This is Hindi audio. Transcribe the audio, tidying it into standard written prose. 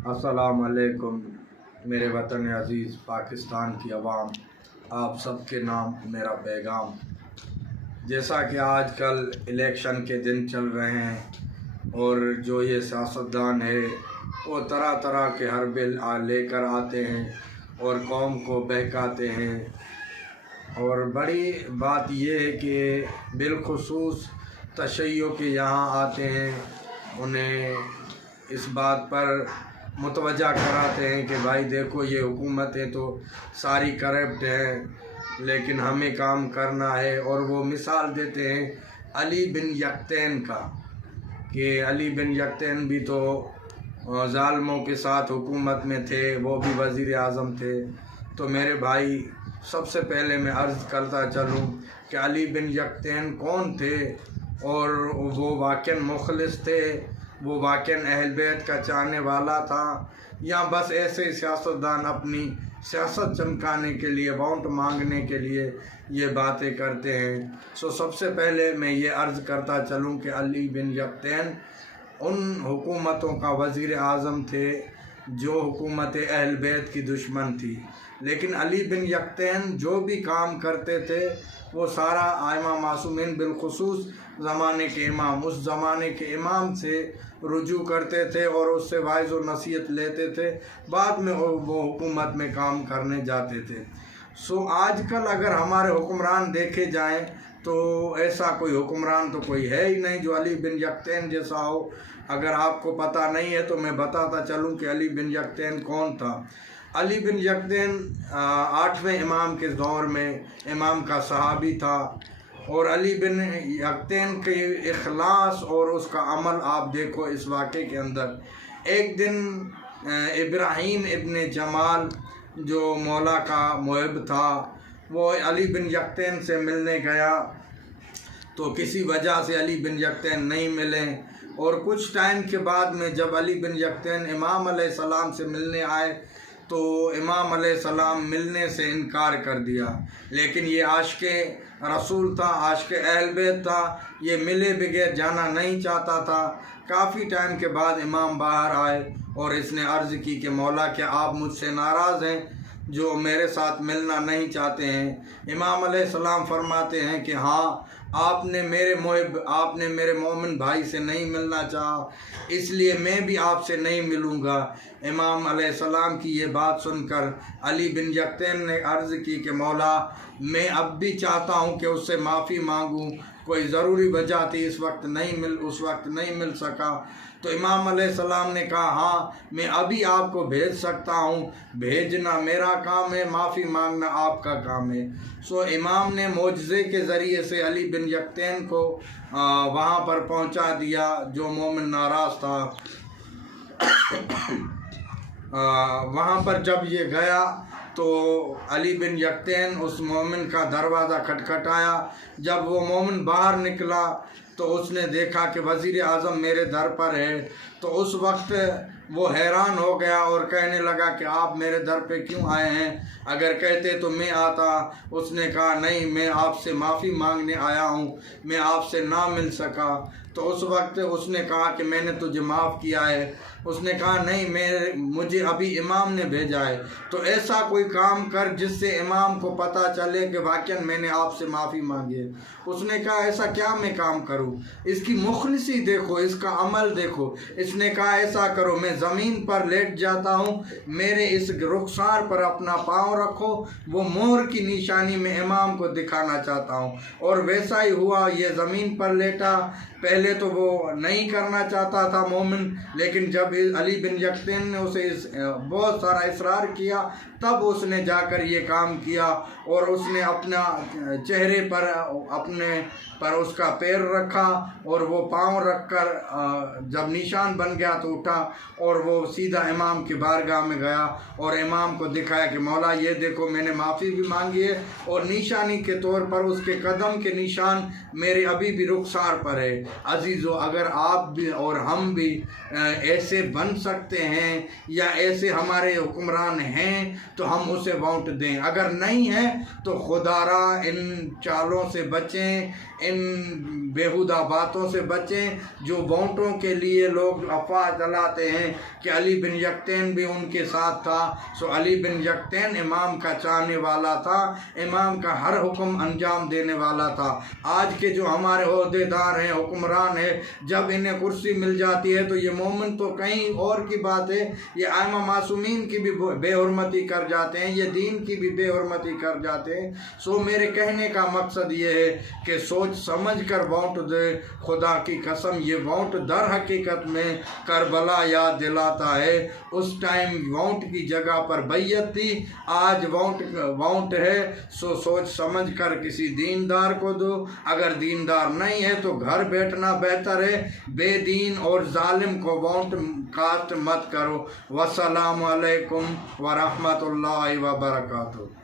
अस्सलाम वालेकुम मेरे वतन अज़ीज़ पाकिस्तान की आवाम, आप सबके नाम मेरा पैगाम। जैसा कि आजकल इलेक्शन के दिन चल रहे हैं और जो ये सियासतदान है वो तरह तरह के हर बिल लेकर आते हैं और कौम को बहकाते हैं। और बड़ी बात ये है कि बिलखुसूस तशय्यो के यहाँ आते हैं, उन्हें इस बात पर मुतवज्जा कराते हैं कि भाई देखो ये हुकूमतें तो सारी करप्ट हैं, लेकिन हमें काम करना है। और वो मिसाल देते हैं अली बिन यकतैन का कि अली बिन यकतैन भी तो ज़ालिमों के साथ हुकूमत में थे, वो भी वज़ीर आज़म थे। तो मेरे भाई सबसे पहले मैं अर्ज़ करता चलूँ कि अली बिन यकतैन कौन थे, और वो वाक़ई मुखलिस थे, वो वाक़ई अहल बैत का चाहने वाला था, या बस ऐसे सियासतदान अपनी सियासत चमकाने के लिए, वोट मांगने के लिए ये बातें करते हैं। सबसे पहले मैं ये अर्ज़ करता चलूँ कि अली बिन यकतैन उन हुकूमतों का वज़ीर आज़म थे जो हुकूमत अहल बैत की दुश्मन थी, लेकिन अली बिन यकतैन जो भी काम करते थे वो सारा आइमा मासूमीन बिलखुसूस ज़माने के इमाम, उस ज़माने के इमाम से रुजू करते थे और उससे वाइज़ और नसीहत लेते थे, बाद में वो हुकूमत में काम करने जाते थे। आजकल अगर हमारे हुक्मरान देखे जाएं तो ऐसा कोई हुक्मरान तो कोई है ही नहीं जो अली बिन यकतैन जैसा हो। अगर आपको पता नहीं है तो मैं बताता चलूं कि अली बिन यकतैन कौन था। अली बिन यकतैन 8वें इमाम के दौर में इमाम का सहाबी था, और अली बिन यकतैन के इखलास और उसका अमल आप देखो इस वाक़े के अंदर। एक दिन इब्राहीम इब्न जमाल जो मौला का मुहिब था, वो अली बिन यकतैन से मिलने गया, तो किसी वजह से अली बिन यकतैन नहीं मिले, और कुछ टाइम के बाद में जब अली बिन यकतैन इमाम अलैहिस्सलाम से मिलने आए तो इमाम अलैहिस्सलाम मिलने से इनकार कर दिया। लेकिन ये आशिक़े रसूल था, आशिक़े अहल बैत था, ये मिले बगैर जाना नहीं चाहता था। काफ़ी टाइम के बाद इमाम बाहर आए और इसने अर्ज़ की कि मौला क्या आप मुझसे नाराज़ हैं जो मेरे साथ मिलना नहीं चाहते हैं? इमाम अलैहिस्सलाम फरमाते हैं कि हाँ, आपने मेरे मुहिब, आपने मेरे मोमिन भाई से नहीं मिलना चाहा, इसलिए मैं भी आपसे नहीं मिलूँगा। इमाम अलैहिस्सलाम की ये बात सुनकर अली बिन यकतैन ने अर्ज़ की कि मौला मैं अब भी चाहता हूँ कि उससे माफ़ी मांगूँ, कोई ज़रूरी वजह थी उस वक्त नहीं मिल सका। तो इमाम अलैहिस्सलाम ने कहा हाँ, मैं अभी आपको भेज सकता हूँ, भेजना मेरा काम है, माफ़ी मांगना आपका काम है। इमाम ने मोजज़े के ज़रिए से अली बिन यकतैन को वहाँ पर पहुँचा दिया जो मोमिन नाराज़ था। वहाँ पर जब ये गया तो अली बिन यकतैन उस मोमिन का दरवाज़ा खटखटाया। जब वो मोमिन बाहर निकला तो उसने देखा कि वज़ीर आज़म मेरे दर पर है, तो उस वक्त वो हैरान हो गया और कहने लगा कि आप मेरे दर पे क्यों आए हैं, अगर कहते तो मैं आता। उसने कहा नहीं, मैं आपसे माफ़ी मांगने आया हूँ, मैं आपसे ना मिल सका। तो उस वक्त उसने कहा कि मैंने तुझे माफ़ किया है। उसने कहा नहीं, मुझे अभी इमाम ने भेजा है, तो ऐसा कोई काम कर जिससे इमाम को पता चले कि वाक़ई मैंने आपसे माफ़ी मांगी है। उसने कहा ऐसा क्या मैं काम करूं? इसकी मुखलिसी देखो, इसका अमल देखो। इसने कहा ऐसा करो, मैं ज़मीन पर लेट जाता हूं, मेरे इस रुखसार पर अपना पाँव रखो, वो मोहर की निशानी में इमाम को दिखाना चाहता हूं। और वैसा ही हुआ, ये ज़मीन पर लेटा। पहले तो वो नहीं करना चाहता था मोमिन, लेकिन जब अली बिन यकतैन ने उसे बहुत सारा इसरार किया, तब उसने जाकर ये काम किया, और उसने अपना चेहरे पर अपने पर उसका पैर रखा, और वो पाँव रखकर जब निशान बन गया तो उठा, और वो सीधा इमाम की बारगाह में गया और इमाम को दिखाया कि मौला ये देखो, मैंने माफ़ी भी मांगी है, और निशानी के तौर पर उसके कदम के निशान मेरे अभी भी रुखसार पर है। अजीज़ों, अगर आप भी और हम भी ऐसे बन सकते हैं या ऐसे हमारे हुक्मरान हैं तो हम उसे वोट दें, अगर नहीं है तो खुदारा इन चालों से बचें, इन बेहूदा बेहुदा बातों से बचें। जो वोटों के लिए लोग अफवाह चलाते हैं कि अली बिन यकतैन भी उनके साथ था, सो अली बिन यकतैन इमाम का चाहने वाला था, इमाम का हर हुक्म अंजाम देने वाला था। आज के जो हमारे ओहदेदार हैं, हुक्मरान हैं, जब इन्हें कुर्सी मिल जाती है तो ये मोमिन तो कहीं और की बात है, ये आइमा मासूमीन की भी बेहुरमती कर जाते हैं, ये दीन की भी बेहुरमती कर जाते हैं। सो मेरे कहने का मकसद ये है कि सोच समझ कर वोट दे। खुदा की कसम ये वोट दर हकीकत में करबला याद दिलाता है। उस टाइम वोट की जगह पर बैयत थी, आज वोट है। सो सोच समझ कर किसी दीनदार को दो। अगर दीनदार नहीं है तो घर बैठना बेहतर है। बेदीन और जालिम को वोट कास्ट मत करो। वस्सलामु अलैकुम व रहमतुल्लाहि व बरकातुहू।